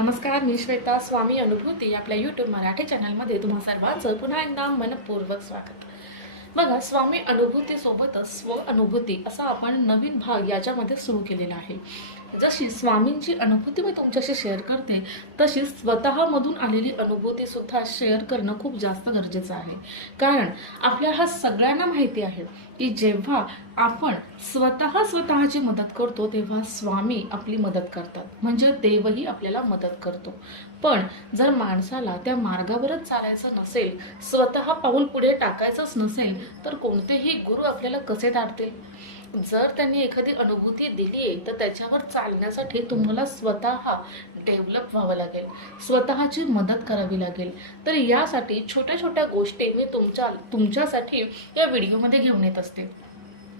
नमस्कार, मी श्वेता. स्वामी अनुभूती आपल्या यूट्यूब मराठी चॅनलमध्ये तुम्हा सर्वांचं पुन्हा एकदा मनपूर्वक स्वागत. बघा, स्वामी अनुभूती सोबतच स्व अनुभूती असा आपण नवीन भाग याच्यामध्ये सुरू केलेला आहे. जशी स्वामींची अनुभूती मी तुमच्याशी शेअर करते, तशी स्वतःमधून आलेली अनुभूती सुद्धा शेअर करणं खूप जास्त गरजेचं आहे. कारण आपल्या सगळ्यांना माहिती आहे की जेव्हा आपण स्वतःची मदत करतो तेव्हा स्वामी आपली मदत करतात, म्हणजे देवही आपल्याला मदत करतो. पण जर माणसाला त्या मार्गावरच चालायचं नसेल, स्वतः पाऊल पुढे टाकायचंच नसेल, तर कोणतेही गुरु आपल्याला कसे तारतील? जर त्यांनी एखादी अनुभूती दिली आहे तर त्याच्यावर चालण्यासाठी तुम्हाला स्वतः डेव्हलप व्हावं लागेल, स्वतःची मदत करावी लागेल. तर यासाठी छोट्या छोट्या गोष्टी मी तुमच्यासाठी या व्हिडिओमध्ये घेऊन येत असते.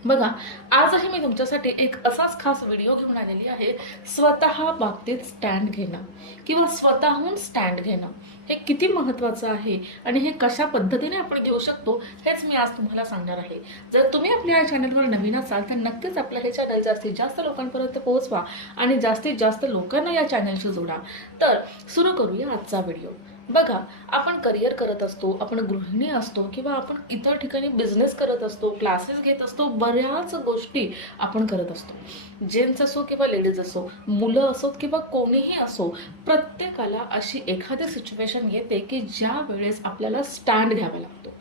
बघा, आजही मी तुमच्यासाठी एक असाच खास व्हिडिओ घेऊन आलेली आहे. स्वतः बाबतीत स्टँड घेणं किंवा स्वतःहून स्टँड घेणं हे किती महत्त्वाचं आहे आणि हे कशा पद्धतीने आपण घेऊ शकतो हेच मी आज तुम्हाला सांगणार आहे. जर तुम्ही आपल्या या चॅनलवर नवीन असाल तर नक्कीच आपलं हे चॅनल जास्तीत जास्त लोकांपर्यंत पोहोचवा आणि जास्तीत जास्त लोकांना या चॅनलशी जोडा. तर सुरू करूया आजचा व्हिडिओ. बघा, आपण करिअर करत असतो, आपण गृहिणी असतो किंवा आपण इतर ठिकाणी बिझनेस करत असतो, क्लासेस घेत असतो, बऱ्याच गोष्टी आपण करत असतो. जेंट्स असो किंवा लेडीज असो, मुलं असोत किंवा कोणीही असो, प्रत्येकाला अशी एखादी सिच्युएशन येते की ज्या वेळेस आपल्याला स्टँड घ्यावा लागतो,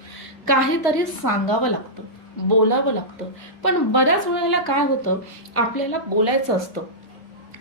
काहीतरी सांगावं लागतं, बोलावं लागतं. पण बऱ्याच वेळेला काय होतं, आपल्याला बोलायचं असतं,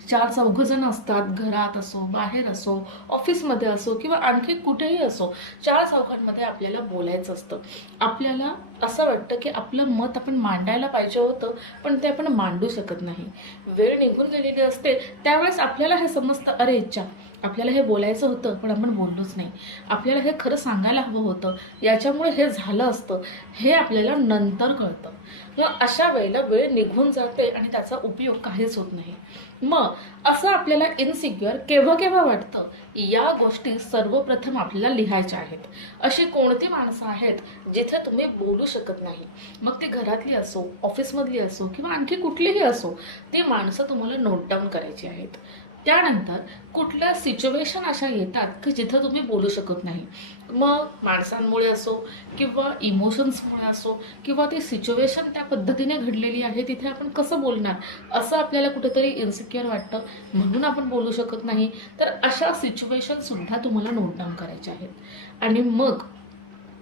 चार चौघजण असतात, घरात असो, बाहेर असो, ऑफिसमध्ये असो किंवा आणखी कुठेही असो, चार चौघांमध्ये आपल्याला बोलायचं असतं. आपल्याला असं वाटतं की आपलं मत आपण मांडायला पाहिजे होतं, पण ते आपण मांडू शकत नाही. वेळ निघून गेलेली असते, त्यावेळेस आपल्याला हे समजतं, अरे इच्छा आपल्याला हे बोलायचं होतं पण आपण बोललोच नाही, आपल्याला हे खरं सांगायला हवं होतं, याच्यामुळे हे झालं असतं, हे आपल्याला नंतर कळतं. मग अशा वेळेला वेळ निघून जाते आणि त्याचा उपयोग काहीच होत नाही. मग असं आपल्याला इनसिक्युअर केव्हा केव्हा वाटतं, या गोष्टी सर्वप्रथम आपल्याला लिहायच्या आहेत. अशी कोणती माणसं आहेत जिथे तुम्ही बोलू शकत नाही, मग ती घरातली असो, ऑफिसमधली असो किंवा आणखी कुठलीही असो, ती माणसं तुम्हाला नोट डाऊन करायची आहेत. त्यानंतर कुठल्या सिच्युएशन अशा येतात की जिथं तुम्ही बोलू शकत नाही, मग माणसांमुळे असो किंवा इमोशन्समुळे असो किंवा ती सिच्युएशन त्या पद्धतीने घडलेली आहे, तिथे आपण कसं बोलणार असं आपल्याला कुठेतरी इन्सिक्युअर वाटतं, म्हणून आपण बोलू शकत नाही. तर अशा सिच्युएशनसुद्धा तुम्हाला नोट डाऊन करायच्या आहेत आणि मग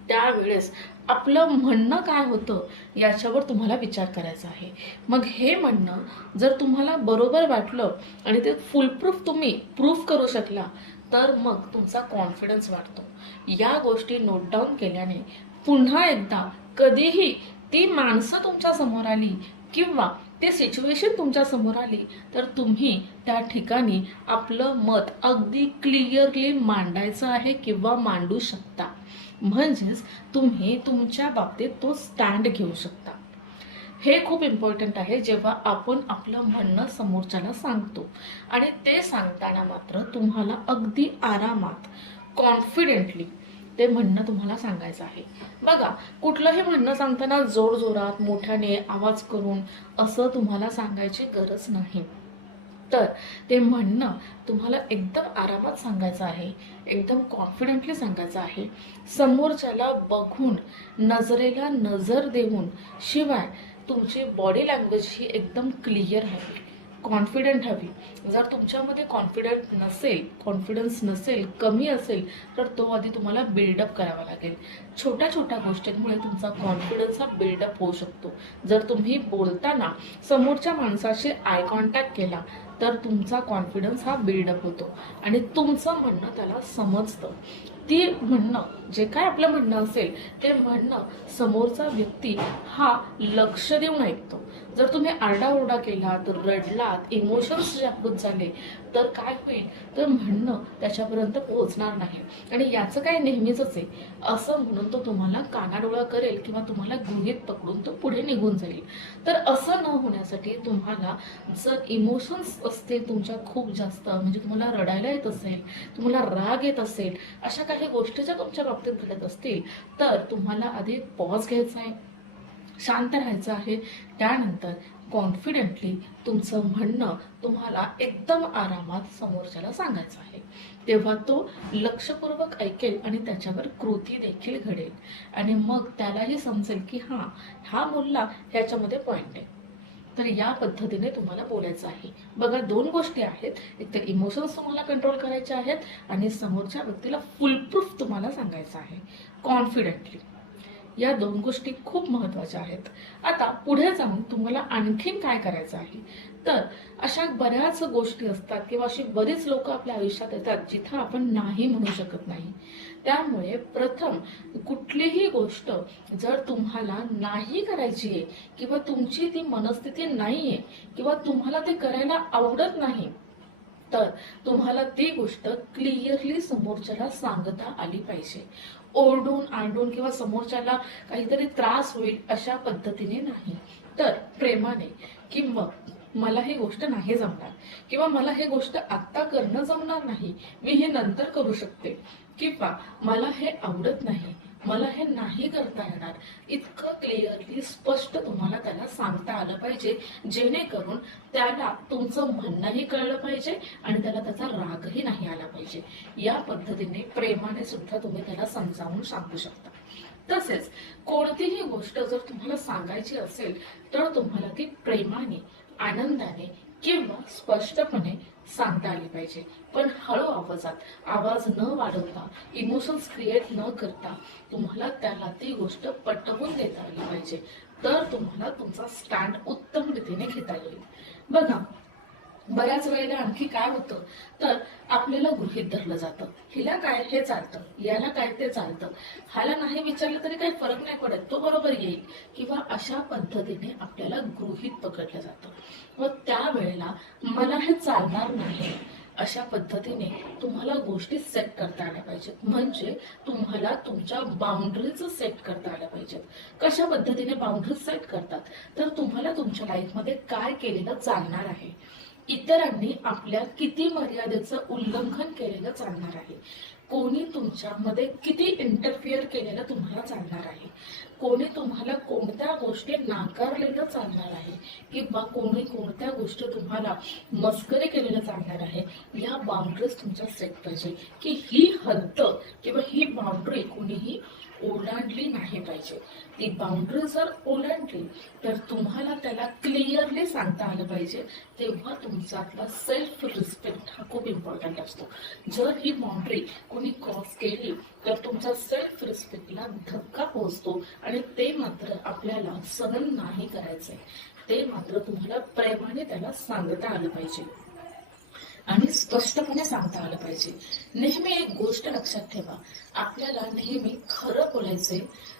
त्यावेळेस आपलं म्हणणं काय होतं याच्यावर तुम्हाला विचार करायचा आहे. मग हे म्हणणं जर तुम्हाला बरोबर वाटलं आणि ते फुलप्रूफ तुम्ही प्रूफ करू शकला, तर मग तुमचा कॉन्फिडन्स वाढतो. या गोष्टी नोट डाऊन केल्याने पुन्हा एकदा कधीही ती माणसं तुमच्या समोर आली किंवा ते सिच्युएशन तुमच्या समोर आली, तर तुम्ही त्या ठिकाणी आपलं मत अगदी क्लिअरली मांडायचं आहे किंवा मांडू शकता. म्हणजेच तुम्ही तुमच्या बाबतीत तो स्टँड घेऊ शकता. हे खूप इम्पॉर्टंट आहे जेव्हा आपण आपलं म्हणणं समोरच्याला सांगतो. आणि ते सांगताना मात्र तुम्हाला अगदी आरामात, कॉन्फिडेंटली ते म्हणणं तुम्हाला सांगायचं आहे. बघा, कुठलंही म्हणणं सांगताना जोरजोरात, मोठ्याने आवाज करून असं तुम्हाला सांगायची गरज नाही. तर ते म्हणणं तुम्हाला एकदम आरामात सांगायचं आहे, एकदम कॉन्फिडेंटली सांगायचं आहे, समोरच्याला बघून, नजरेला नजर देऊन. शिवाय तुमची बॉडी लँग्वेज ही एकदम क्लिअर हवी, कॉन्फिडंट हवी. जर तुमच्यामध्ये कॉन्फिडन्स नसेल, कमी असेल, तर तो आधी तुम्हाला बिल्डअप करावा लागेल. छोट्या छोट्या गोष्टींमुळे तुमचा कॉन्फिडन्स हा बिल्डअप होऊ शकतो. जर तुम्ही बोलताना समोरच्या माणसाशी आय कॉन्टॅक्ट केला, तर तुमचा कॉन्फिडन्स हा बिल्डअप होतो आणि तुमचं म्हणणं त्याला समजतं. ती म्हणणं, जे काय आपलं म्हणणं असेल ते म्हणणं समोरचा व्यक्ती हा लक्ष देऊन ऐकतो. जर तुम्ही आरडाओरडा केला, तर रडलात, इमोशन्स जागृत झाले, तर काय होईल, तर म्हणणं त्याच्यापर्यंत पोहोचणार नाही. आणि याचं काय नेहमीच आहे असं म्हणून तो तुम्हाला कानाडोळा करेल किंवा तुम्हाला गृहीत पकडून तो पुढे निघून जाईल. तर असं न होण्यासाठी तुम्हाला, जर इमोशन्स असतील तुमच्या खूप जास्त, म्हणजे तुम्हाला रडायला येत असेल, तुम्हाला राग येत असेल, अशा काही गोष्टी जर तुमच्या बाबतीत घडत असतील, तर तुम्हाला आधी पॉज घ्यायचा आहे, शांत राहायचं आहे. त्यानंतर कॉन्फिडेंटली तुमचं म्हणणं तुम्हाला एकदम आरामात समोरच्याला सांगायचं आहे. तेव्हा तो लक्षपूर्वक ऐकेल आणि त्याच्यावर कृती देखील घडेल आणि मग त्यालाही समजेल की हां, हा बोलला ह्याच्यामध्ये पॉईंट आहे. तर या पद्धतीने तुम्हाला बोलायचं आहे. बघा, 2 गोष्टी आहेत. एक तर इमोशन्स तुम्हाला कंट्रोल करायचे आहेत आणि समोरच्या व्यक्तीला फुलप्रूफ तुम्हाला सांगायचं आहे कॉन्फिडेंटली. या 2 गोष्टी खूप महत्त्वाच्या आहेत. आता पुढे जाऊन तुम्हाला आणखीन काय करायचं आहे, तर अशा बऱ्याच गोष्टी असतात किंवा अशी बरीच लोक आपल्या आयुष्यात येतात जिथं आपण नाही म्हणू शकत नाही. त्यामुळे प्रथम कुठलीही गोष्ट जर तुम्हाला नाही करायची आहे किंवा तुमची ती मनस्थिती नाही आहे किंवा तुम्हाला ते करायला आवडत नाही, तर तुम्हाला ती गोष्ट क्लिअरली समोरच्याला सांगता आली पाहिजे. ओरडून आरडून किंवा समोरच्याला काहीतरी त्रास होईल अशा पद्धतीने नाही, तर प्रेमाने किंवा मला ही गोष्ट नाही जमणार किंवा मला ही गोष्ट आत्ता करणं जमणार नाही, मी हे नंतर करू शकते, किंवा मला हे आवडत नाही, मला हे नाही करता येणार, इतकं क्लिअरली स्पष्ट तुम्हाला त्याला सांगता आलं पाहिजे, जेणेकरून त्याला तुमचं म्हणणंही कळलं पाहिजे आणि त्याला त्याचा रागही नाही आला पाहिजे. या पद्धतीने प्रेमाने सुद्धा तुम्ही त्याला समजावून सांगू शकता. तसेच कोणतीही गोष्ट जर तुम्हाला सांगायची असेल तर तुम्हाला ती प्रेमाने, आनंदाने किंवा स्पष्टपणे सांगता आली पाहिजे, पण हळू आवाजात, आवाज न वाढवता, इमोशन्स क्रिएट न करता तुम्हाला त्याला ती गोष्ट पटवून देता आली पाहिजे. तर तुम्हाला तुमचा स्टँड उत्तम रीतीने घेता येईल. बघा, बऱ्याच वेळेला आणखी काय होतं, तर आपल्याला गृहीत धरलं जातं, हिला काय हे चालतं, याला काय ते चालतं, ह्याला नाही विचारलं तरी काही फरक नाही पडत, तो बरोबर येईल, किंवा अशा पद्धतीने आपल्याला गृहीत पकडलं जातं. व त्यावेळेला मला हे चालणार नाही अशा पद्धतीने तुम्हाला गोष्टी सेट करता आल्या पाहिजेत. म्हणजे तुम्हाला तुमच्या बाउंड्रीज सेट करता आल्या पाहिजेत. कशा पद्धतीने बाउंड्रीज सेट करतात, तर तुम्हाला तुमच्या लाईफमध्ये काय केलेलं चालणार आहे, इतरांनी आपल्या किती मर्यादेचं उल्लंघन केलेलं चालणार आहे, कोणी तुमच्यामध्ये किती इंटरफिअर केलेलं तुम्हाला चालणार आहे, कोणी तुम्हाला कोणत्या गोष्टी नाकारलेलं चालणार आहे, किंवा कोणी कोणत्या गोष्टी तुम्हाला मस्करी केलेलं चालणार आहे. या बाउंड्रीज तुमच्या सेट पाहिजे की ही हद्द किंवा ही बाउंड्री कोणीही ओलांडली नाही पाहिजे. ती बाउंड्री जर ओलांडली तर तुम्हाला त्याला क्लिअरली सांगता आलं पाहिजे. तेव्हा तुमच्यातला सेल्फ रिस्पेक्ट हा खूप इम्पॉर्टंट असतो. जर ही बाउंड्री कोणी क्रॉस केली तर तुमचा सेल्फ रिस्पेक्टला धक्का पोहोचतो आणि ते मात्र आपल्याला सहन नाही करायचंय. ते मात्र तुम्हाला प्रेमाने त्याला सांगता आलं पाहिजे आणि स्पष्टपणे सांगता आलं पाहिजे. नेहमी एक गोष्ट लक्षात ठेवा, आपल्याला नेहमी खरं बोलायचंय,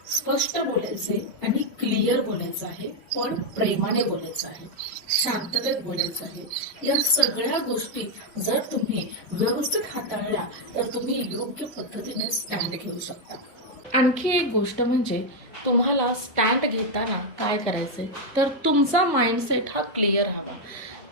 स्पष्ट बोलायचंय आणि क्लिअर बोलायचं आहे, पण प्रेमाने बोलायचं आहे, शांततेत बोलायचं आहे. या सगळ्या गोष्टी जर तुम्ही व्यवस्थित हाताळल्या तर तुम्ही योग्य पद्धतीने स्टँड घेऊ शकता. आणखी एक गोष्ट म्हणजे तुम्हाला स्टँड घेताना काय करायचंय, तर तुमचा माइंडसेट हा क्लिअर हवा.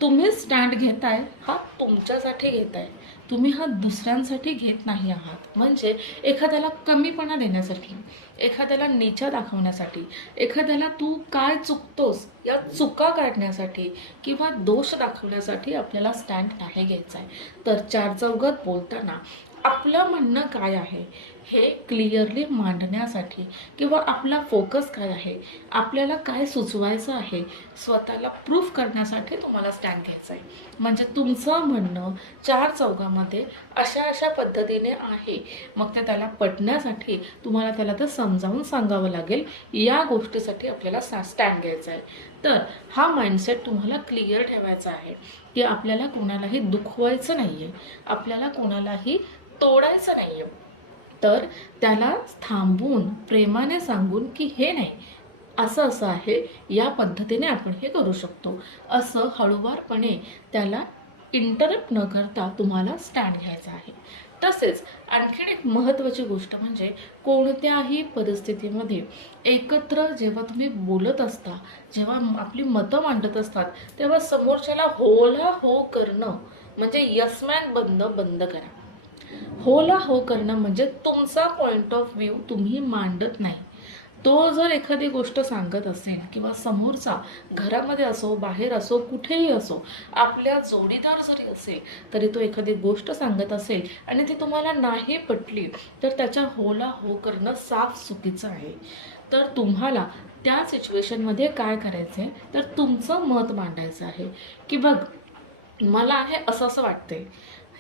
तुम्ही स्टँड घेताय हा तुमच्यासाठी घेताय, तुम्ही हा दुसऱ्यांसाठी घेत नाही आहात. म्हणजे एखाद्याला कमीपणा देण्यासाठी, एखाद्याला नीचा दाखवण्यासाठी, एखाद्याला तू काय चुकतोस या चुका काढण्यासाठी किंवा दोष दाखवण्यासाठी आपल्याला स्टँड नाही घ्यायचा आहे. तर चार चौघात बोलताना आपलं म्हणणं काय आहे हे क्लिअरली मांडण्यासाठी किंवा आपला फोकस काय आहे, आपल्याला काय सुचवायचं आहे, स्वतःला प्रूफ करण्यासाठी तुम्हाला स्टँड घ्यायचा आहे. म्हणजे तुमचं म्हणणं चार चौघामध्ये अशा अशा पद्धतीने आहे, मग ते त्याला पटण्यासाठी तुम्हाला त्याला ते समजावून सांगावं लागेल. या गोष्टीसाठी आपल्याला स्टँड घ्यायचा आहे. तर हा माइंडसेट तुम्हाला क्लिअर ठेवायचा आहे की आपल्याला कोणालाही दुखवायचं नाही आहे, आपल्याला कोणालाही तोडायचं नाही आहे. तर त्याला थांबून प्रेमाने सांगून की हे नाही, असं असं आहे, या पद्धतीने आपण हे करू शकतो, असं हळूवारपणे त्याला इंटरप्ट न करता तुम्हाला स्टँड घ्यायचा आहे. तसेच आणखीन एक महत्त्वाची गोष्ट म्हणजे कोणत्याही परिस्थितीमध्ये एकत्र जेव्हा तुम्ही बोलत असता, जेव्हा आपली मतं मांडत असतात, तेव्हा समोरच्याला होला हो करणं म्हणजे यसमॅन बंद करा. होला हो करणं म्हणजे तुमचा पॉइंट ऑफ व्ह्यू तुम्ही मांडत नाही, तो जर एखादी गोष्ट सांगत असेल किंवा समोरचा घरामध्ये असो बाहेर असो कुठेही असो आपल्या जोडीदार जरी असेल तरी तो एखादी गोष्ट सांगत असेल आणि ती तुम्हाला नाही पटली तर त्याच्या होला हो करणं साफ चुकीचं आहे. तर तुम्हाला त्या सिच्युएशनमध्ये काय करायचं आहे तर तुमचं मत मांडायचं आहे की बघ मला हे असं असं वाटतंय,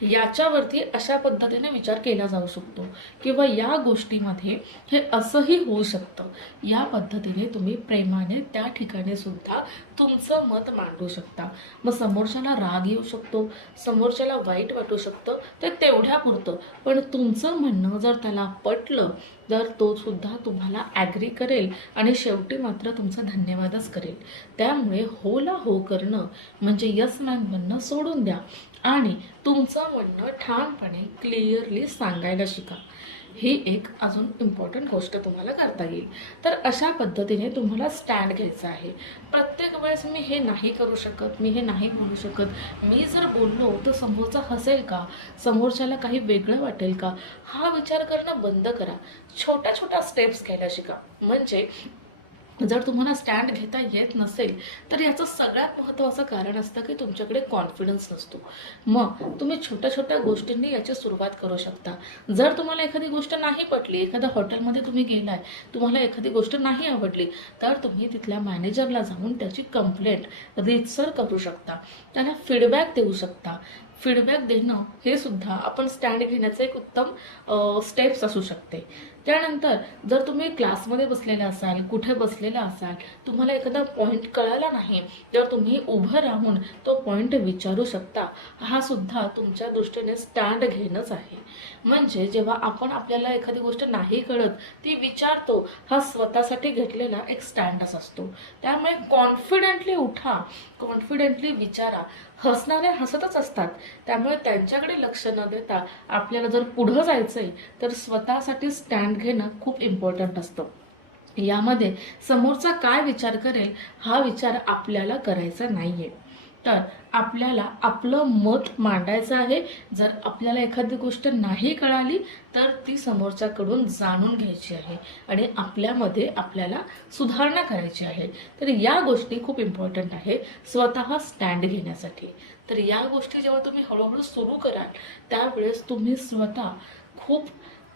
याच्यावरती अशा पद्धतीने विचार केला जाऊ शकतो किंवा या गोष्टीमध्ये हे असंही होऊ शकतं. या पद्धतीने तुम्ही प्रेमाने त्या ठिकाणी सुद्धा तुमचं मत मांडू शकता. मग समोरच्याला राग येऊ शकतो, समोरच्याला वाईट वाटू शकतं, ते तेवढ्यापुरतं. पण तुमचं म्हणणं जर त्याला पटलं तर तो सुद्धा तुम्हाला ॲग्री करेल आणि शेवटी मात्र तुमचा धन्यवादच करेल. त्यामुळे होला हो करणं म्हणजे यस मॅन बनणं सोडून द्या आणि तुमचं म्हणणं ठामपणे क्लिअरली सांगायला शिका. ही एक अजून इम्पॉर्टंट गोष्ट तुम्हाला करता येईल. तर अशा पद्धतीने तुम्हाला स्टँड घ्यायचं आहे. प्रत्येक वेळेस मी हे नाही करू शकत, मी हे नाही बोलू शकत, मी जर बोललो तर समोरचा हसेल का, समोरच्याला काही वेगळं वाटेल का, हा विचार करणं बंद करा. छोट्या छोट्या स्टेप्स घ्यायला शिका. म्हणजे जर तुम्हाला स्टँड घेता येत नसेल तर याचं सगळ्यात महत्त्वाचं कारण असतं की तुमच्याकडे कॉन्फिडन्स नसतो. मग तुम्ही छोट्या छोट्या गोष्टींनी याची सुरुवात करू शकता. जर तुम्हाला एखादी गोष्ट नाही पटली, एखाद्या हॉटेलमध्ये तुम्ही गेलाय, तुम्हाला एखादी गोष्ट नाही आवडली तर तुम्ही तिथल्या मॅनेजरला जाऊन त्याची कंप्लेंट रीतसर करू शकता, त्याला फीडबॅक देऊ शकता. फीडबॅक देणं हे सुद्धा आपण स्टँड घेण्याचं एक उत्तम स्टेप्स असू शकते. त्यानंतर जर तुम्ही क्लासमध्ये बसलेला असाल, कुठे बसलेला असाल, तुम्हाला एखादा पॉईंट कळाला नाही तर तुम्ही उभं राहून तो पॉईंट विचारू शकता. हा सुद्धा तुमच्या दृष्टीने स्टँड घेणंच आहे. म्हणजे जेव्हा आपण आपल्याला एखादी गोष्ट नाही कळत ती विचारतो, हा स्वतःसाठी घेतलेला एक स्टँडच असतो. त्यामुळे कॉन्फिडेंटली उठा, कॉन्फिडेंटली विचारा. हसणारे हसतच असतात, त्यामुळे त्यांच्याकडे लक्ष न देता आपल्याला जर पुढं जायचंय तर स्वतःसाठी स्टँड घेणं खूप इम्पॉर्टंट असतं. यामध्ये समोरचा काय विचार करेल हा विचार आपल्याला करायचा नाहीये. तर आपल्याला आपलं मत मांडायचं आहे. जर आपल्याला एखादी गोष्ट नाही कळाली तर ती समोरच्याकडून जाणून घ्यायची आहे आणि आपल्यामध्ये आपल्याला सुधारणा करायची आहे. तर या गोष्टी खूप इम्पॉर्टंट आहे स्वतः स्टँड घेण्यासाठी. तर या गोष्टी जेव्हा तुम्ही हळूहळू सुरू कराल त्यावेळेस तुम्ही स्वतः खूप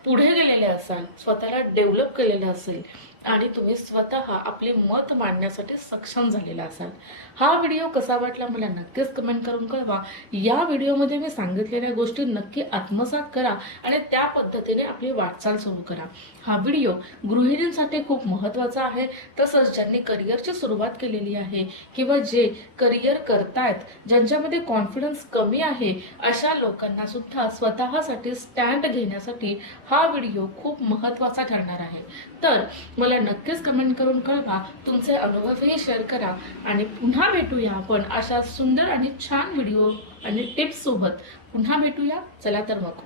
पुढे गेलेले असाल, स्वतःला डेव्हलप केलेलं असेल आणि तुम्ही स्वतः आपले मत मांडण्यासाठी सक्षम झालेला असाल. हा व्हिडिओ कसा वाटला मला नक्कीच कमेंट करून कळवा. या व्हिडिओमध्ये मी सांगितलेल्या गोष्टी नक्की आत्मसात करा आणि त्या पद्धतीने आपली वाटचाल सुरू करा. हा व्हिडिओ गृहिणींसाठी खूप महत्त्वाचा आहे. तसंच ज्यांनी करिअरची सुरुवात केलेली आहे किंवा जे करिअर करतायत, ज्यांच्यामध्ये कॉन्फिडन्स कमी आहे, अशा लोकांना सुद्धा स्वतःसाठी स्टँड घेण्यासाठी हा व्हिडिओ खूप महत्त्वाचा ठरणार आहे. तर मला नक्कीच कमेंट करून कळवा, तुमचे अनुभवही शेअर करा आणि पुन्हा भेटूया आपण अशा सुंदर आणि छान व्हिडिओ आणि टिप्स सोबत. पुन्हा भेटूया. चला तर मग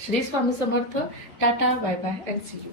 Shri Swami Samarth. Tata, bye bye and see you.